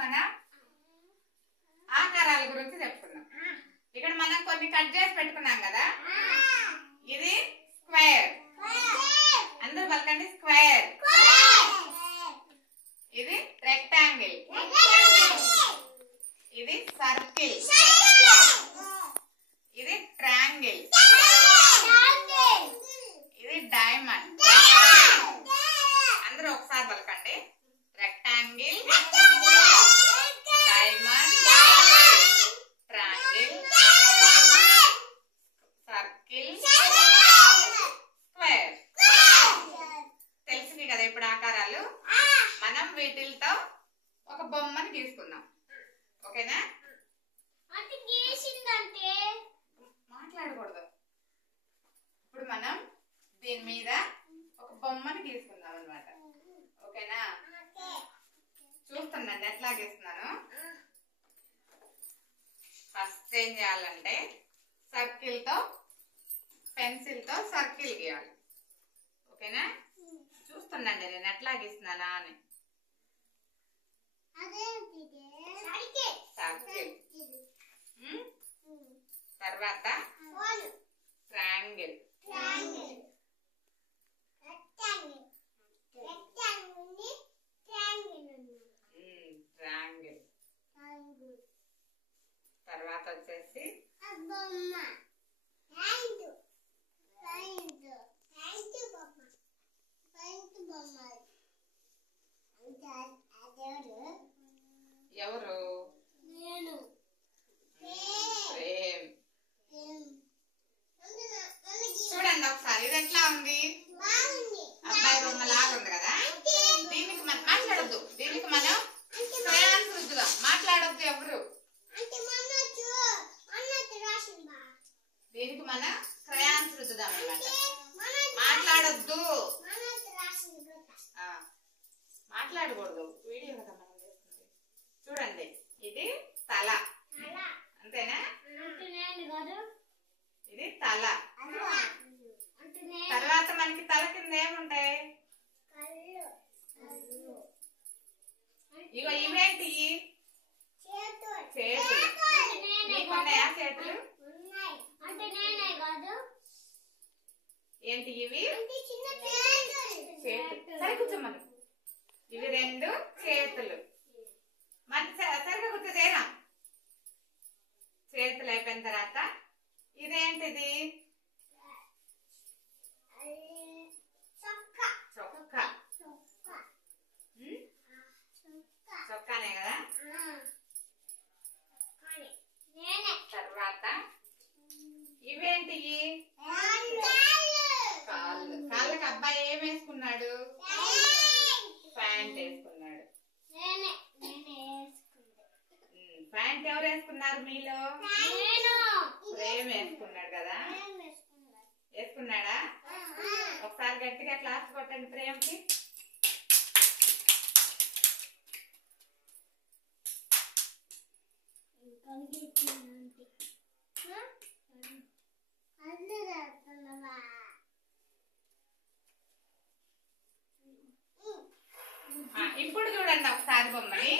మన ఆకారాల గురించి చెప్పుకుందాం. ఇక్కడ మనం కొన్ని కట్ చేసి పెట్టుకున్నాం కదా. ఇది స్క్వేర్, అందరూ పలకండి స్క్వేర్. ఇది రెక్టాంగిల్, ఇది సర్కిల్, ఇది ట్రయాంగిల్, ఇది డైమండ్. అందరూ ఒకసారి పలకండి rectangle, diamond, triangle, circle, square. తెలిసింది కదా ఇప్పుడు ఆకారాలు. మనం వీటితో ఒక బొమ్మని గీసుకుందాం. ఓకేనా? మాట్లాడకూడదు. ఇప్పుడు మనం దీని మీద ఒక బొమ్మని గీసుకుందాం అన్నమాట. ఓకేనా? చూస్తున్నాను ఎట్లా గీస్తున్నాను. ఫస్ట్ ఏం చేయాలంటే సర్కిల్ తో పెన్సిల్ తో సర్కిల్ గీయాలి. ఓకేనా? చూస్తున్నాండి నేను ఎట్లా గీస్తున్నానా అని. సర్కిల్ తర్వాత ట్రయాంగిల్, ట్రయాంగిల్ తర్వాత వచ్చేసి ఎవరు? ప్రేమ్. చూడండి ఒకసారి ఇది ఎట్లా ఉంది. అబ్బాయి బొమ్మ లాగా ఉంది కదా. దీనికి మనం మాట్లాడద్దు, దీనికి మనం క్రయాన్స్ రుద్దుదాం. మాట్లాడద్దు ఎవరు. దీనికి మన క్రయాన్స్ రుద్దుదాం అన్నమాట. మాట్లాడద్దు, మాట్లాడకూడదు. వీడియో కదా మనం చేస్తుంది. చూడండి ఇది తల, అంతేనా? ఇది తల. తర్వాత మనకి తల కింద ఏముంటాయి? ఇగో ఇవేంటి? చేతులు. మీకున్నాయా చేతులు? ఏంటి ఇవి? చేతులు. సరే కూర్చోమను. ఇవి రెండు చేతులు. మరి సరిగ్గా కూర్చోదేనా? చేతులు అయిపోయిన తర్వాత ఇదేంటిది? చొక్కా. చొక్కానే కదా. తర్వాత ఇవేంటి? కాళ్ళు. కాళ్ళకి అబ్బాయి ఏం వేసుకున్నాడు? ప్యాంట్ వేసుకున్నాడు. ప్యాంట్ ఎవరు వేసుకున్నారు మీలో? ప్రేమ్ వేసుకున్నాడు కదా. వేసుకున్నాడా? ఒకసారి గట్టిగా క్లాస్ కొట్టండి ప్రేమ్కి. ఇప్పుడు చూడండి ఒకసారి బొమ్మని.